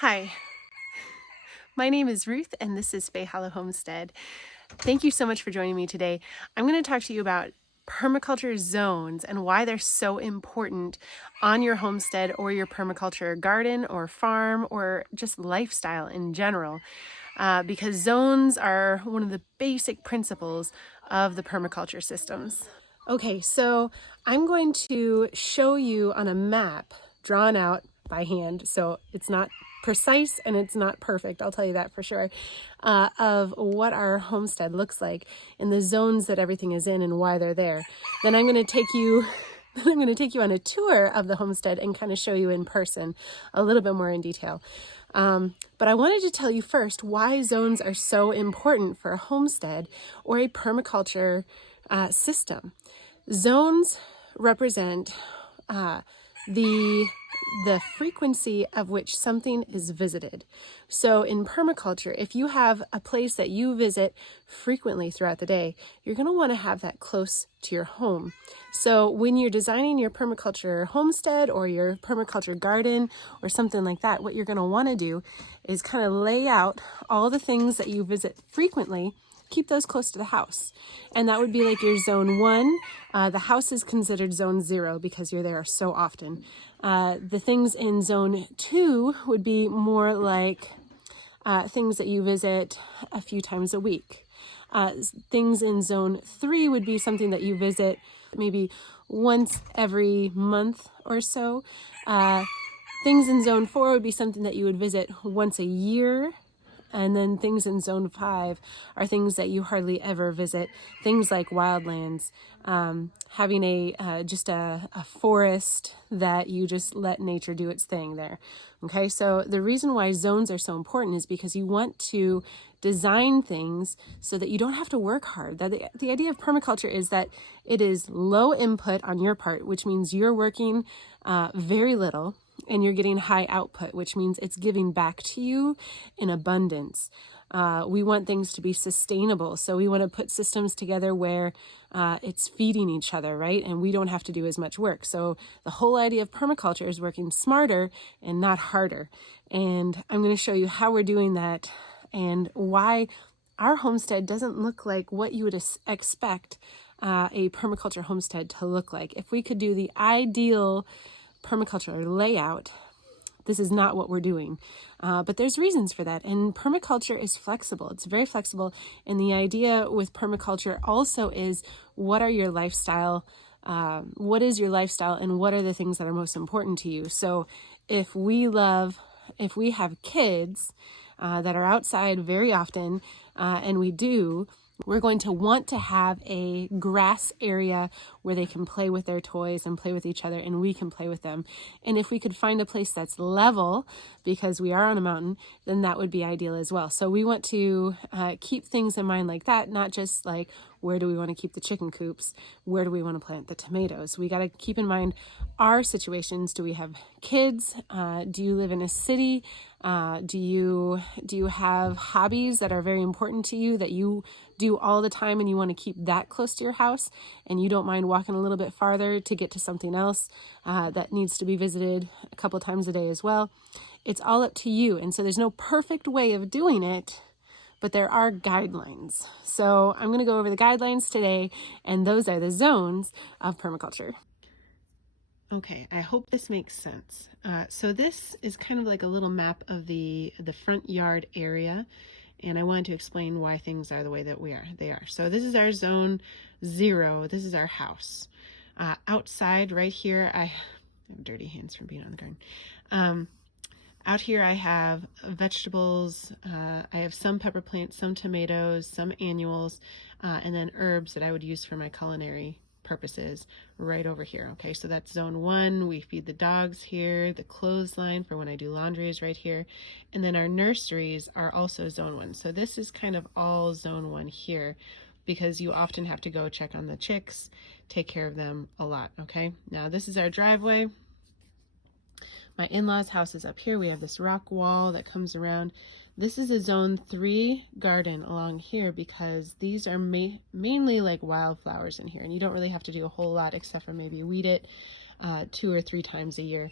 Hi, my name is Ruth and this is Fae Hollow Homestead. Thank you so much for joining me today. I'm going to talk to you about permaculture zones and why they're so important on your homestead or your permaculture garden or farm or just lifestyle in general. Because zones are one of the basic principles of the permaculture systems. Okay, so I'm going to show you on a map drawn out by hand, so it's not precise and it's not perfect, I'll tell you that for sure, of what our homestead looks like and the zones that everything is in and why they're there. Then I'm going to take you on a tour of the homestead and kind of show you in person a little bit more in detail. But I wanted to tell you first why zones are so important for a homestead or a permaculture system. Zones represent the frequency of which something is visited. So in permaculture, if you have a place that you visit frequently throughout the day, you're going to want to have that close to your home. So when you're designing your permaculture homestead or your permaculture garden or something like that, what you're going to want to do is kind of lay out all the things that you visit frequently. Keep those close to the house. And that would be like your zone 1. The house is considered zone 0 because you're there so often. The things in zone 2 would be more like things that you visit a few times a week. Things in zone 3 would be something that you visit maybe once every month or so. Things in zone 4 would be something that you would visit once a year. And then things in zone 5 are things that you hardly ever visit. Things like wildlands, having just a forest that you just let nature do its thing there. Okay, so the reason why zones are so important is because you want to design things so that you don't have to work hard. The idea of permaculture is that it is low input on your part, which means you're working very little. And you're getting high output, which means it's giving back to you in abundance. We want things to be sustainable. So we want to put systems together where it's feeding each other, right? And we don't have to do as much work. So the whole idea of permaculture is working smarter and not harder. And I'm going to show you how we're doing that and why our homestead doesn't look like what you would expect a permaculture homestead to look like. If we could do the ideal permaculture layout, this is not what we're doing. But there's reasons for that. And permaculture is flexible. It's very flexible. And the idea with permaculture also is what are your lifestyle, what is your lifestyle and what are the things that are most important to you? So if we have kids that are outside very often, and we're going to want to have a grass area where they can play with their toys and play with each other and we can play with them. And if we could find a place that's level, because we are on a mountain, then that would be ideal as well. So we want to keep things in mind like that, not just like, where do we want to keep the chicken coops? Where do we want to plant the tomatoes? We got to keep in mind our situations. Do we have kids? Do you live in a city? Do you have hobbies that are very important to you that you do all the time and you want to keep that close to your house and you don't mind walking a little bit farther to get to something else that needs to be visited a couple times a day as well? It's all up to you. And so there's no perfect way of doing it, but there are guidelines. So I'm going to go over the guidelines today, and those are the zones of permaculture. Okay, I hope this makes sense. So this is kind of like a little map of the front yard area, and I wanted to explain why things are the way that they are. So this is our zone 0. This is our house. Outside right here, I have dirty hands from being on the garden. Out here I have vegetables, I have some pepper plants, some tomatoes, some annuals, and then herbs that I would use for my culinary purposes right over here. Okay, so that's zone 1. We feed the dogs here. The clothesline for when I do laundry is right here. And then our nurseries are also zone 1. So this is kind of all zone 1 here because you often have to go check on the chicks, take care of them a lot. Okay, now this is our driveway. My in-laws' house is up here. We have this rock wall that comes around. This is a zone 3 garden along here because these are mainly like wildflowers in here, and you don't really have to do a whole lot except for maybe weed it 2 or 3 times a year.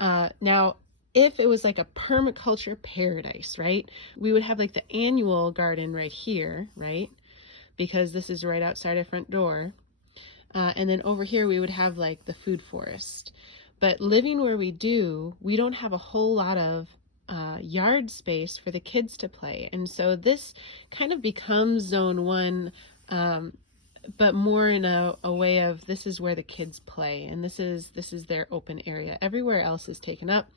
Now if it was like a permaculture paradise, right? We would have like the annual garden right here, right? Because this is right outside our front door. And then over here we would have like the food forest. But living where we do, we don't have a whole lot of yard space for the kids to play. And so this kind of becomes zone one, but more in a way of this is where the kids play, and this is their open area. Everywhere else is taken up.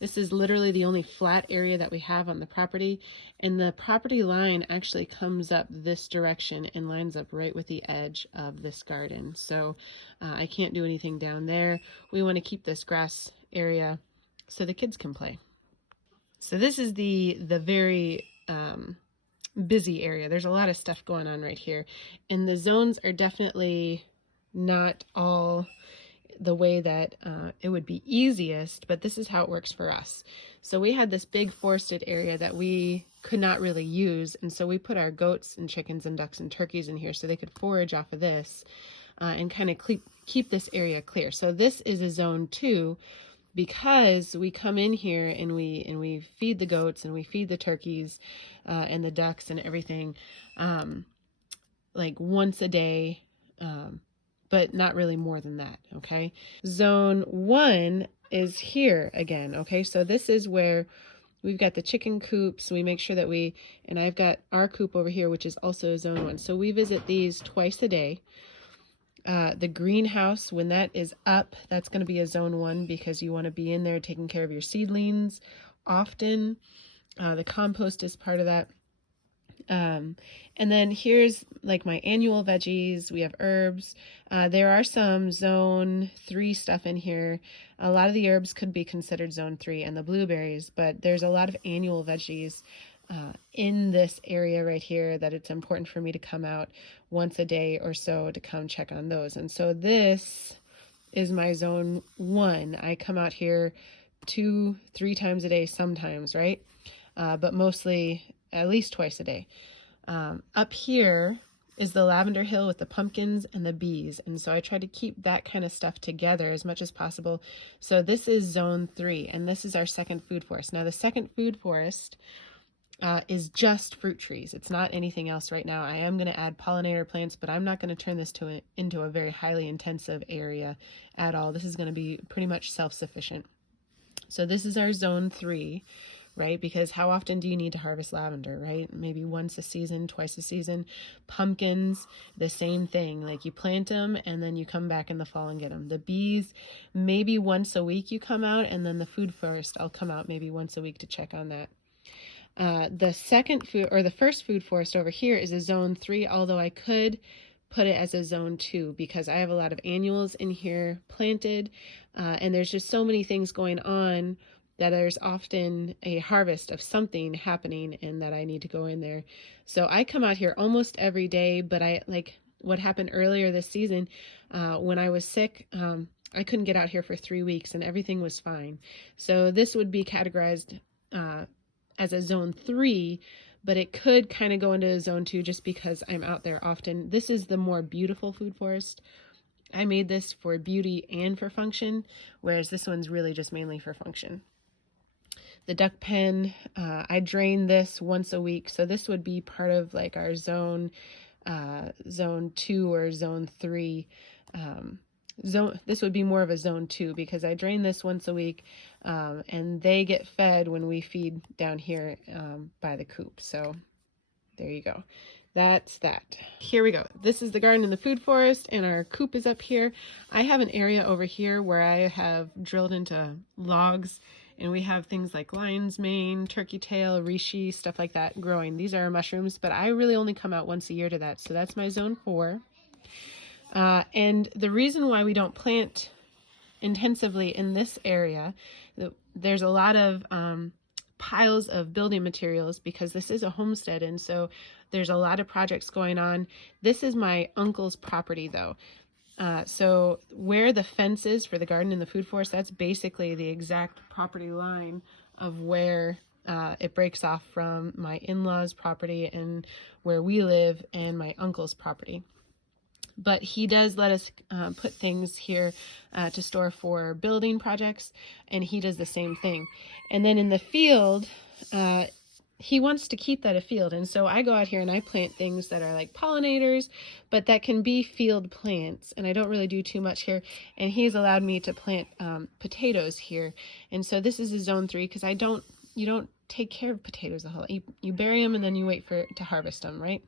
This is literally the only flat area that we have on the property, and the property line actually comes up this direction and lines up right with the edge of this garden. So I can't do anything down there. We want to keep this grass area so the kids can play. So this is the very busy area. There's a lot of stuff going on right here, and the zones are definitely not all the way that it would be easiest, but this is how it works for us. So we had this big forested area that we could not really use, and so we put our goats and chickens and ducks and turkeys in here so they could forage off of this and kind of keep this area clear. So this is a zone 2, because we come in here and we feed the goats and we feed the turkeys and the ducks and everything like once a day, but not really more than that. Okay, zone 1 is here again. Okay, so this is where we've got the chicken coops. We make sure that and I've got our coop over here, which is also zone 1. So we visit these twice a day. The greenhouse, when that is up, that's going to be a zone 1, because you want to be in there taking care of your seedlings often. The compost is part of that. And then here's like my annual veggies. We have herbs. There are some zone 3 stuff in here. A lot of the herbs could be considered zone 3, and the blueberries, but there's a lot of annual veggies in this area right here that it's important for me to come out once a day or so to come check on those. And so this is my zone 1. I come out here 2-3 times a day sometimes, right? But mostly at least twice a day. Up here is the lavender hill with the pumpkins and the bees. And so I try to keep that kind of stuff together as much as possible. So this is zone 3, and this is our second food forest. Now the second food forest is just fruit trees. It's not anything else right now. I am going to add pollinator plants, but I'm not going to turn this into a very highly intensive area at all. This is going to be pretty much self-sufficient. So this is our zone 3, right? Because how often do you need to harvest lavender, right? Maybe once a season, twice a season. Pumpkins, the same thing. Like you plant them and then you come back in the fall and get them. The bees, maybe once a week you come out, and then the food forest, I'll come out maybe once a week to check on that. The first food forest over here is a zone 3, although I could put it as a zone 2 because I have a lot of annuals in here planted, and there's just so many things going on that there's often a harvest of something happening and that I need to go in there. So I come out here almost every day, but I like what happened earlier this season when I was sick. I couldn't get out here for 3 weeks and everything was fine. So this would be categorized as a zone 3, but it could kind of go into a zone 2 just because I'm out there often. This is the more beautiful food forest. I made this for beauty and for function, whereas this one's really just mainly for function. The duck pen, I drain this once a week. So this would be part of like our zone 2 or zone 3. This would be more of a zone 2 because I drain this once a week, and they get fed when we feed down here by the coop. So there you go. That's that. Here we go. This is the garden in the food forest, and our coop is up here. I have an area over here where I have drilled into logs, and we have things like lion's mane, turkey tail, reishi, stuff like that growing. These are mushrooms, but I really only come out once a year to that. So that's my zone 4. And the reason why we don't plant intensively in this area, there's a lot of piles of building materials because this is a homestead, and so there's a lot of projects going on. This is my uncle's property though. So where the fence is for the garden and the food forest, that's basically the exact property line of where it breaks off from my in-laws' property and where we live and my uncle's property. but he does let us put things here to store for building projects, and he does the same thing. And then in the field, he wants to keep that a field, and so I go out here and I plant things that are like pollinators, but that can be field plants, and I don't really do too much here. And he's allowed me to plant potatoes here, and so this is a zone 3 because you don't take care of potatoes a whole lot. You bury them and then you wait to harvest them, right?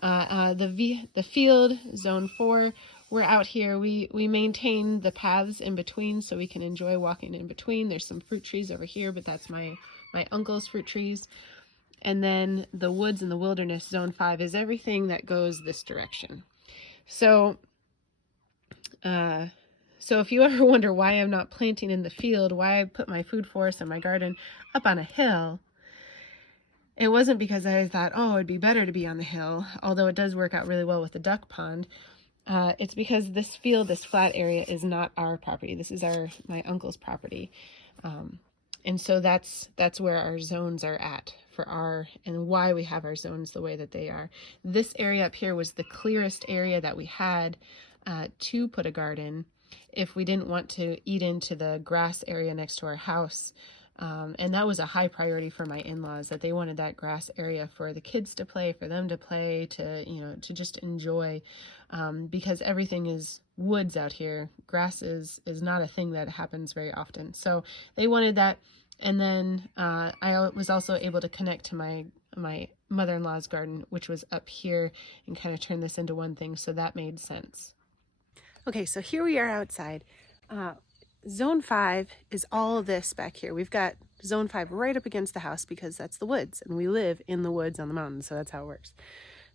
The field, zone 4, we're out here. We maintain the paths in between so we can enjoy walking in between. There's some fruit trees over here, but that's my uncle's fruit trees. And then the woods and the wilderness, zone 5, is everything that goes this direction. So if you ever wonder why I'm not planting in the field, why I put my food forest and my garden up on a hill, it wasn't because I thought, oh, it'd be better to be on the hill, although it does work out really well with the duck pond. It's because this field, this flat area, is not our property. This is my uncle's property. And so that's where our zones are at and why we have our zones the way that they are. This area up here was the clearest area that we had to put a garden if we didn't want to eat into the grass area next to our house. And that was a high priority for my in-laws, that they wanted that grass area for the kids to play, for them to play, to just enjoy, because everything is woods out here. Grass is not a thing that happens very often. So they wanted that. And then I was also able to connect to my mother-in-law's garden, which was up here, and kind of turn this into one thing. So that made sense. Okay, so here we are outside. Zone 5 is all of this back here. We've got zone 5 right up against the house because that's the woods, and we live in the woods on the mountain, so that's how it works.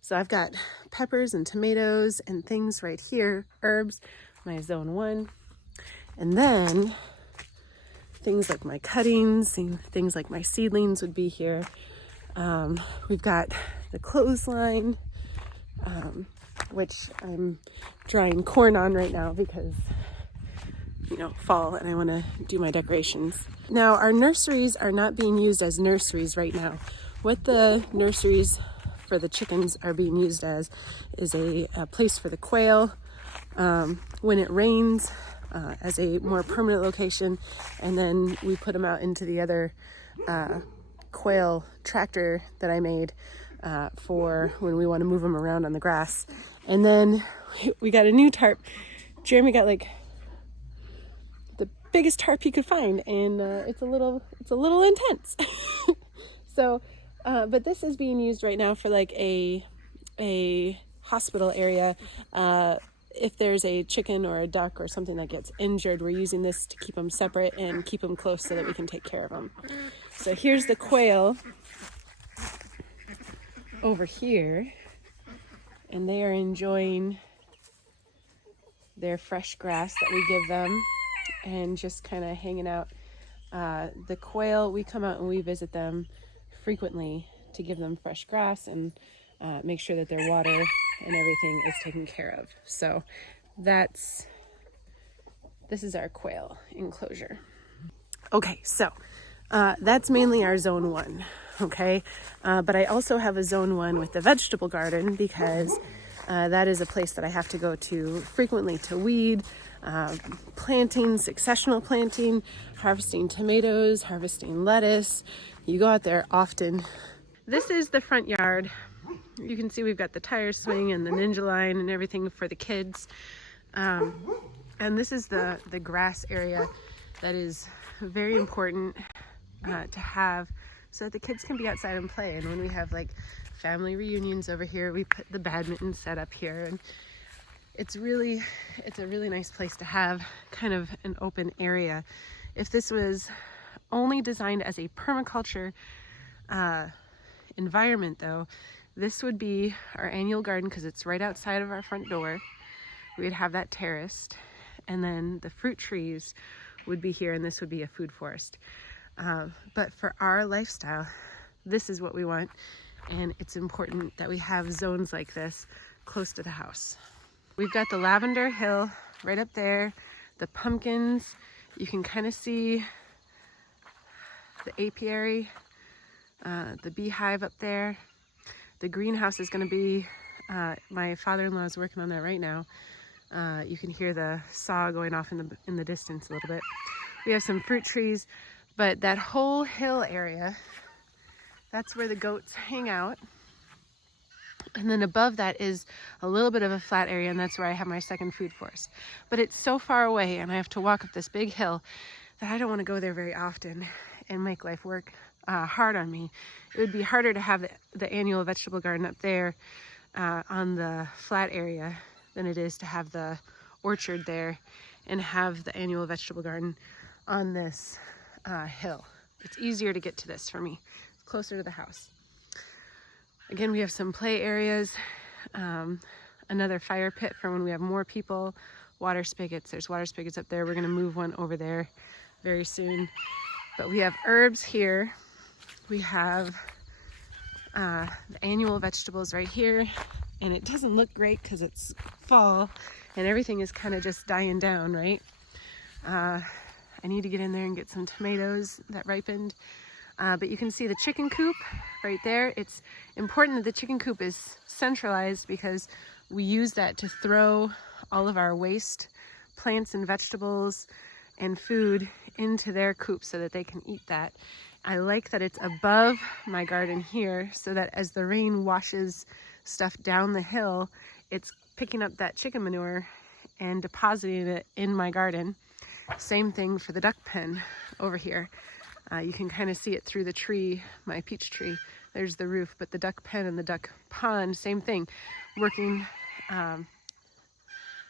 So I've got peppers and tomatoes and things right here, herbs, my zone 1, and then things like my cuttings and things like my seedlings would be here. We've got the clothesline, which I'm drying corn on right now because fall and I want to do my decorations. Now, our nurseries are not being used as nurseries right now. What the nurseries for the chickens are being used as is a place for the quail when it rains, as a more permanent location, and then we put them out into the other quail tractor that I made for when we want to move them around on the grass. And then we got a new tarp. Jeremy got like the biggest tarp he could find, and it's a little intense. So but this is being used right now for like a hospital area. If there's a chicken or a duck or something that gets injured, we're using this to keep them separate and keep them close so that we can take care of them. So here's the quail over here, and they are enjoying their fresh grass that we give them and just kind of hanging out. The quail, we come out and we visit them frequently to give them fresh grass and make sure that their water and everything is taken care of. So this is our quail enclosure. Okay, so that's mainly our zone 1, okay? But I also have a zone 1 with the vegetable garden because that is a place that I have to go to frequently to weed, planting, successional planting, harvesting tomatoes, harvesting lettuce. You go out there often. This is the front yard. You can see we've got the tire swing and the ninja line and everything for the kids. And this is the grass area that is very important to have so that the kids can be outside and play. And when we have like family reunions over here, we put the badminton set up here, and it's a really nice place to have kind of an open area. If this was only designed as a permaculture environment though, this would be our annual garden because it's right outside of our front door. We'd have that terraced, and then the fruit trees would be here, and this would be a food forest. But for our lifestyle, this is what we want, and it's important that we have zones like this close to the house. We've got the lavender hill right up there, the pumpkins. You can kind of see the apiary, the beehive up there. The greenhouse is going to be My father-in-law is working on that right now. You can hear the saw going off in the distance a little bit. We have some fruit trees, but that whole hill area, that's where the goats hang out. And then above that is a little bit of a flat area, and that's where I have my second food forest. But it's so far away, and I have to walk up this big hill that I don't want to go there very often and make life work hard on me. It would be harder to have the annual vegetable garden up there on the flat area than it is to have the orchard there and have the annual vegetable garden on this hill. It's easier to get to this for me. It's closer to the house. Again, we have some play areas, another fire pit for when we have more people, water spigots. There's water spigots up there. We're going to move one over there very soon. But we have herbs here. We have the annual vegetables right here. And it doesn't look great because it's fall and everything is kind of just dying down, right? I need to get in there and get some tomatoes that ripened. But you can see the chicken coop right there. It's important that the chicken coop is centralized because we use that to throw all of our waste plants and vegetables and food into their coop so that they can eat that. I like that it's above my garden here so that as the rain washes stuff down the hill, it's picking up that chicken manure and depositing it in my garden. Same thing for the duck pen over here. You can kind of see it through the tree, my peach tree. There's the roof, but the duck pen and the duck pond, same thing. Working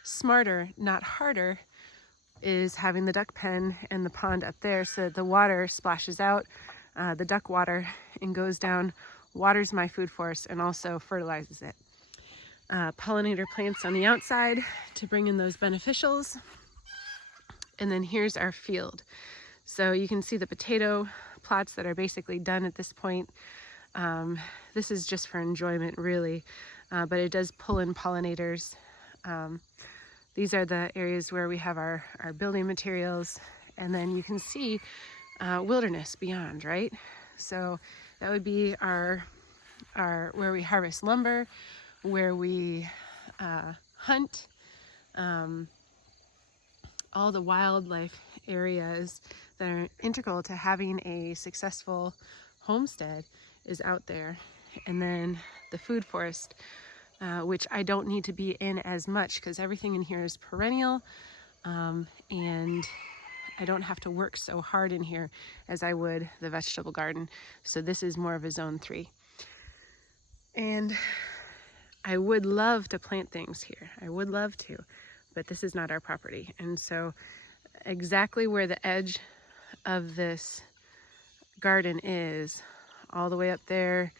smarter, not harder, is having the duck pen and the pond up there so that the water splashes out, the duck water, and goes down, waters my food forest, and also fertilizes it. Pollinator plants on the outside to bring in those beneficials. And then here's our field. So you can see the potato plots that are basically done at this point. This is just for enjoyment, really, but it does pull in pollinators. These are the areas where we have our building materials, and then you can see wilderness beyond, right? So that would be our where we harvest lumber, where we hunt, all the wildlife areas that are integral to having a successful homestead is out there. And then the food forest, which I don't need to be in as much because everything in here is perennial, and I don't have to work so hard in here as I would the vegetable garden. So this is more of a zone 3. And I would love to plant things here. I would love to, but this is not our property. And so exactly where the edge of this garden is, all the way up there,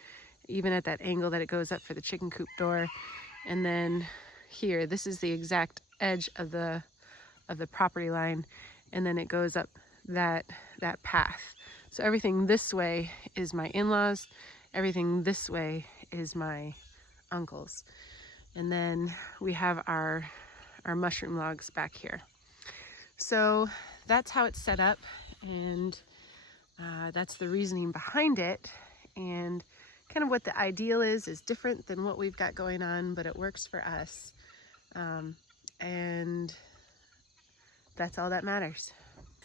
even at that angle that it goes up for the chicken coop door, and then here, this is the exact edge of the property line, and then it goes up that path. So everything this way is my in-laws, everything this way is my uncles, and then we have our mushroom logs back here. So that's how it's set up, and that's the reasoning behind it, and kind of what the ideal is different than what we've got going on, but it works for us, and that's all that matters.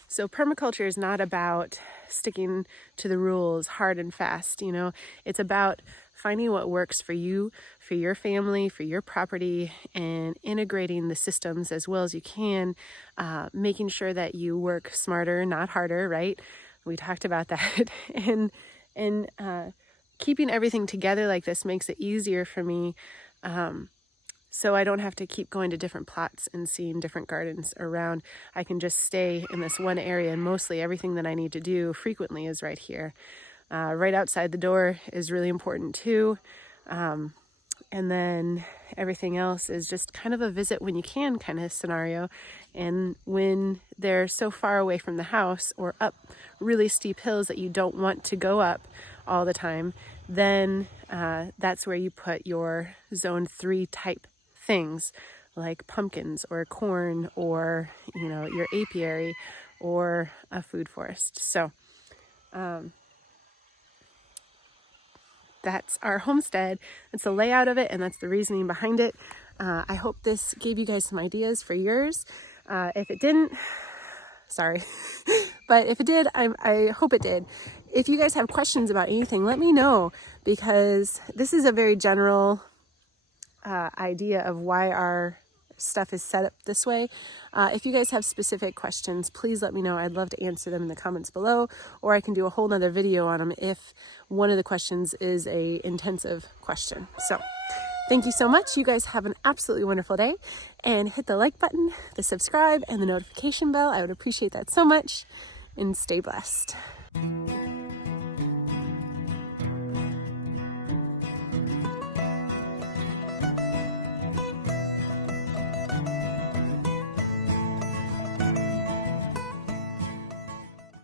So permaculture is not about sticking to the rules hard and fast, you know. It's about finding what works for you, for your family, for your property, and integrating the systems as well as you can, making sure that you work smarter, not harder, right? We talked about that. and keeping everything together like this makes it easier for me, so I don't have to keep going to different plots and seeing different gardens around. I can just stay in this one area, and mostly everything that I need to do frequently is right here. Right outside the door is really important too. And then everything else is just kind of a visit when you can kind of scenario. And when they're so far away from the house or up really steep hills that you don't want to go up all the time, then that's where you put your zone 3 type things like pumpkins or corn or, you know, your apiary or a food forest. So that's our homestead. That's the layout of it, and that's the reasoning behind it. I hope this gave you guys some ideas for yours. If it didn't, sorry. But if it did, I hope it did. If you guys have questions about anything, let me know, because this is a very general idea of why our stuff is set up this way. If you guys have specific questions, please let me know. I'd love to answer them in the comments below, or I can do a whole nother video on them if one of the questions is a intensive question. So thank you so much. You guys have an absolutely wonderful day, and hit the like button, the subscribe, and the notification bell. I would appreciate that so much, and stay blessed.